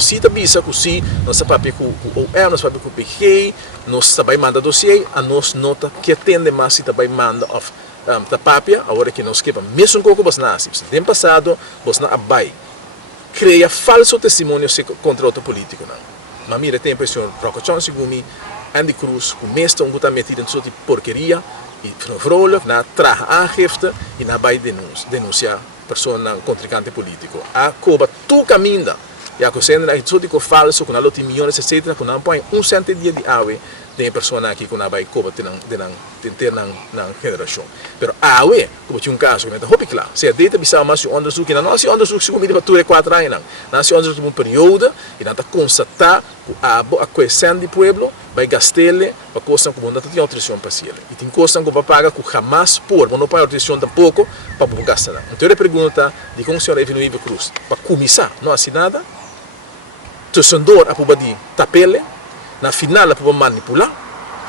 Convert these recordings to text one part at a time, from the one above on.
se avisa que se nós sabemos que o OM, nós sabemos que o PG, nós também manda dossiê, a nós nota que atende mais se também manda da papia, agora que nós queremos mesmo com o que você nasce. No passado, você não abai. Cria falso testemunho contra outro político. Mas mira, tem a impressão, Rocochon, Sigumi, Andy Cruz, o mestre que está metido em sua porqueria, e vrolijk na traga aangifte e na bij denunciar persona contrincante político. A coba tu caminha e a coisa é tudo que falso com a lote milhões etc. com não põe cento dia de ave tem persona aqui com a vai coba ter na geração. Pero ave como tinha caso que não hopi claro. Se a data bisa mais onderzoek e não se onderzoek se comida para tudo 4 anos não se onderzoek um período e não está constatar a coisa de pueblo vai gastele para coisa como não tem autorização parcial e tem coisa que vai pagar que jamais por não paga autorização tampouco para gastar. Então eu pergunta de como o senhor Evelyn Cruz para começar não assim nada tosondor a pubadi tapele na final a puba manipular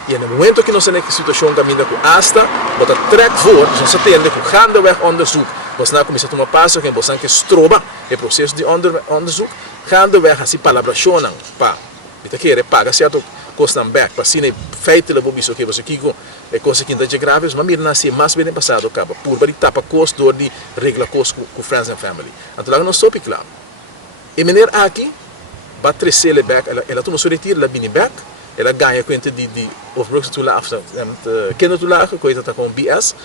e no momento que nós temos que situação caminha com hasta bota track voor nós atende com gaandeweg onderzoek nós na começa a tomar passo que nós que stroba o processo de onderzoek gaandeweg assim palabracionam pa bita querer paga certo costam back para sine feite levou isso que você kiko é consequência de graves mas mira nasce mais bem passado acaba por bari tapa cost dor de regla cost com friends and family então lá nós sopi claro e menir aqui vai trazer ele back ela toma sua retiro ela bini back ela ganha conta de overbrooks tu lá quem tu lá coisa tá com BS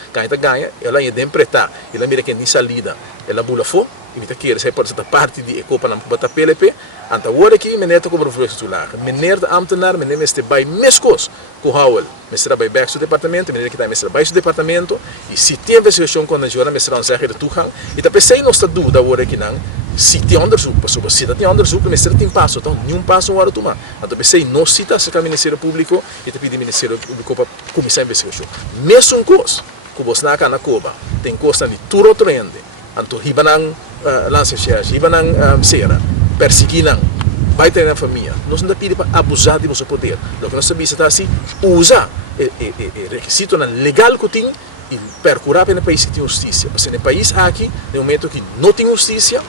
ganha ela ia dempretar ela mira que nem salida ela bula fo e me tá querer sai por essa parte de ecopa na bata PLP anta hora aqui meneta com overbrooks tu lá meneta ambtenaar meneta este by mescos com Howell mestra by back do departamento meneta que tá mestra by do departamento e se tem investigação com a jora mestra não de tuhan e tá pensei não está dúvida hora aqui não se tem onderzoek, pessoal, se tem onderzoek, o Ministério tem passo, então nenhum passo agora tomar. Então, pensei, não cita se o Ministério Público e te pede o Ministério Público para começar a investigação. Mesmo coisa, que você não na Cuba, tem coisa ali, tudo trende, então, ribanang lanças, ribanang cera, perseguindo, vai ter na família. Nós não pedimos para abusar de nosso poder. O que nós sabemos é assim, usa o requisito legal que tem e percurar para o país que tem justiça. Porque no país aqui, no momento que não tem justiça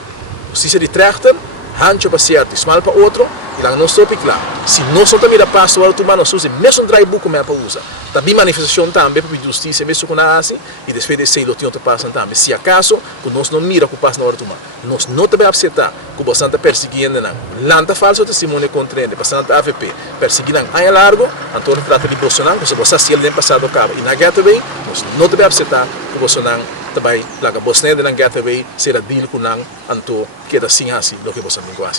de trechter, hancho para certo, esmal para outro, e lá não soube claro. Se não só também dá passo ao tomar, nós usamos mesmo um drive-book como é para usar. Também manifestação também para pedir justiça, mesmo com a assim, e depois de sei, tem outro passo também. Se acaso, que nós não mira que o passo na hora de tomar, nós não também aceitar que o bastante está perseguindo, não. Lanta falso testemunho contra ele, bastante AVP, perseguindo a largo, então trata de Bolsonaro, que você se ele nem passado cabo. E na gateway, nós não também aceitar que o Bolsonaro também, lá que Bolsonaro na gateway, será deal com não, então, queda assim assim, do que você não gosta.